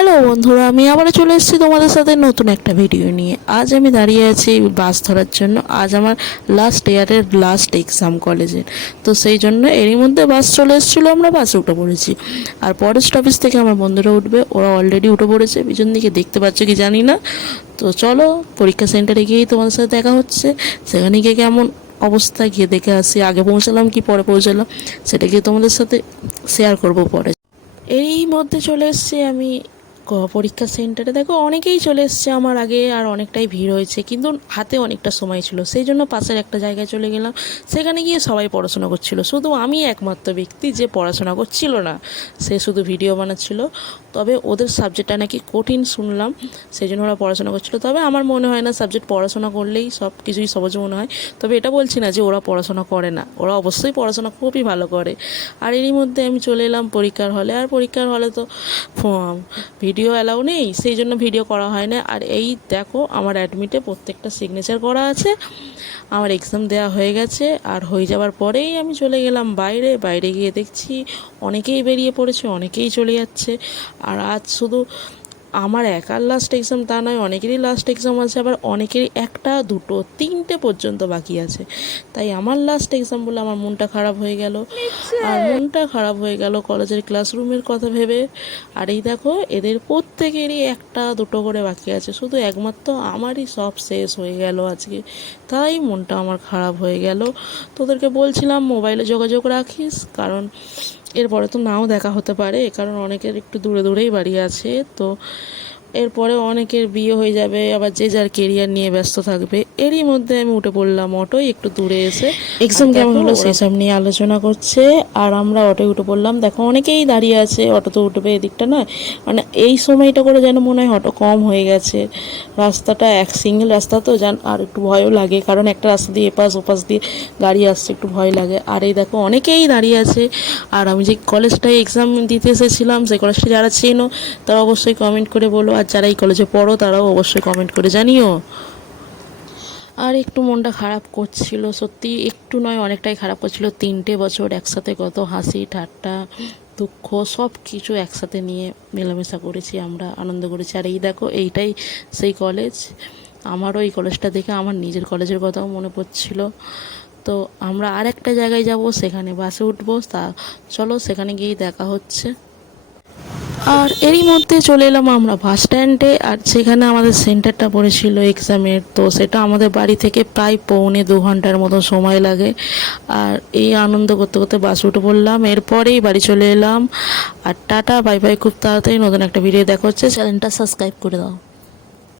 Hello বন্ধুরা, আমি আবারও চলে এসেছি তোমাদের সাথে নতুন একটা ভিডিও নিয়ে। আজ আমি দাঁড়িয়ে আছি বাস ধরার জন্য। আজ আমার লাস্ট ইয়ারের লাস্ট এক্সাম কলেজের, তো সেই জন্য এরই মধ্যে বাস চলে এসেছিলো, আমরা বাসে উঠে পড়েছি। আর পরের স্টপেজ থেকে আমার বন্ধুরা উঠবে, ওরা অলরেডি উঠে পড়েছে। পিছন দিকে দেখতে পাচ্ছ কি জানি না। তো চলো, পরীক্ষা সেন্টারে গিয়েই তোমাদের সাথে দেখা হচ্ছে। সেখানে গিয়ে কেমন অবস্থা গিয়ে দেখে আসি, আগে পৌঁছালাম কি পরে পৌঁছালাম সেটা গিয়ে তোমাদের সাথে শেয়ার করব পরে। এরই মধ্যে চলে এসেছি আমি পরীক্ষা সেন্টারে। দেখো অনেকেই চলে এসছে আমার আগে, আর অনেকটাই ভিড় হয়েছে, কিন্তু হাতে অনেকটা সময় ছিল, সেই জন্য পাশের একটা জায়গায় চলে গেলাম। সেখানে গিয়ে সবাই পড়াশোনা করছিল, শুধু আমি একমাত্র ব্যক্তি যে পড়াশোনা করছিল না, সে শুধু ভিডিও বানাচ্ছিল। তবে ওদের সাবজেক্টটা নাকি কঠিন শুনলাম, সেই জন্য ওরা পড়াশোনা করছিল। তবে আমার মনে হয় না সাবজেক্ট পড়াশোনা করলেই সব কিছুই সহজ মনে হয়। তবে এটা বলছি না যে ওরা পড়াশোনা করে না, ওরা অবশ্যই পড়াশোনা খুবই ভালো করে। আর এরই মধ্যে আমি চলে এলাম পরীক্ষার হলে। আর পরীক্ষার হলে তো ভিডিও অ্যালাউ নেই, সেই জন্য ভিডিও করা হয় না। আর এই দেখো আমার অ্যাডমিটে প্রত্যেকটা সিগনেচার করা আছে। আমার এক্সাম দেওয়া হয়ে গেছে, আর হয়ে যাওয়ার পরেই আমি চলে গেলাম বাইরে। বাইরে গিয়ে দেখছি অনেকেই বেরিয়ে পড়েছে, অনেকেই চলে যাচ্ছে। আর আজ শুধু আমার একার লাস্ট এক্সাম তা নয়, অনেকেরই লাস্ট এক্সাম আছে, আবার অনেকেরই একটা দুটো তিনটে পর্যন্ত বাকি আছে। তাই আমার লাস্ট এক্সাম বলে আমার মনটা খারাপ হয়ে গেল। আর মনটা খারাপ হয়ে গেল কলেজের ক্লাসরুমের কথা ভেবে। আর এই দেখো এদের প্রত্যেকেরই একটা দুটো করে বাকি আছে, শুধু একমাত্র আমারই সব শেষ হয়ে গেল আজকে। তাই মনটা আমার খারাপ হয়ে গেল। তোদেরকে বলছিলাম মোবাইলে যোগাযোগ রাখিস, কারণ এরপরে তো নাও দেখা হতে পারে, কারণ অনেকের একটু দূরে দূরেই বাড়ি আছে। তো এরপরে অনেকের বিয়ে হয়ে যাবে, আবার যে যার কেরিয়ার নিয়ে ব্যস্ত থাকবে। এরই মধ্যে আমি উঠে পড়লাম অটোয়, একটু দূরে এসে এক্সাম কেমন হলো সেসব নিয়ে আলোচনা করছে। আর আমরা অটোয় উঠে পড়লাম। দেখো অনেকেই দাঁড়িয়ে আছে, অটো তো উঠবে এদিকটা নয়, মানে এই সময়টা করে যেন মনে হয় অটো কম হয়ে গেছে। রাস্তাটা এক সিঙ্গেল রাস্তা তো আর একটু ভয়ও লাগে, কারণ একটা রাস্তা দিয়ে এপাশ ওপাশ দিয়ে গাড়ি আসছে, একটু ভয় লাগে। আর এই দেখো অনেকেই দাঁড়িয়ে আছে। আর আমি যে কলেজটায় এক্সাম দিতে এসেছিলাম, সেই কলেজটা যারা চেনো তারা অবশ্যই কমেন্ট করে বলো, আর যারা এই কলেজে পড়ো তারাও অবশ্যই কমেন্ট করে জানিও। আর একটু মনটা খারাপ করছিল, সত্যি একটু নয় অনেকটাই খারাপ করছিল। 3টে বছর একসাথে কত হাসি ঠাট্টা দুঃখ সব কিছু একসাথে নিয়ে মেলামেশা করেছি, আমরা আনন্দ করেছি। আর এই দেখো এইটাই সেই কলেজ। আমারও এই কলেজটা দেখে আমার নিজের কলেজের কথাও মনে পড়ছিল। তো আমরা আর একটা জায়গায় যাব, সেখানে বাসে উঠবো। তা চলো সেখানে গিয়েই দেখা হচ্ছে। আর এরই মধ্যে চলে এলাম আমরা বাস স্ট্যান্ডে। আর সেখানে আমাদের সেন্টারটা পড়েছিল এক্সামের, তো সেটা আমাদের বাড়ি থেকে প্রায় 1.25 ঘন্টার মতো সময় লাগে। আর এই আনন্দ করতে করতে বাস উঠে পড়লাম, এরপরেই বাড়ি চলে এলাম। আর টাটা বাই বাই, খুব তাড়াতাড়ি নতুন একটা ভিডিও দেখা হচ্ছে। চ্যানেলটা সাবস্ক্রাইব করে দাও।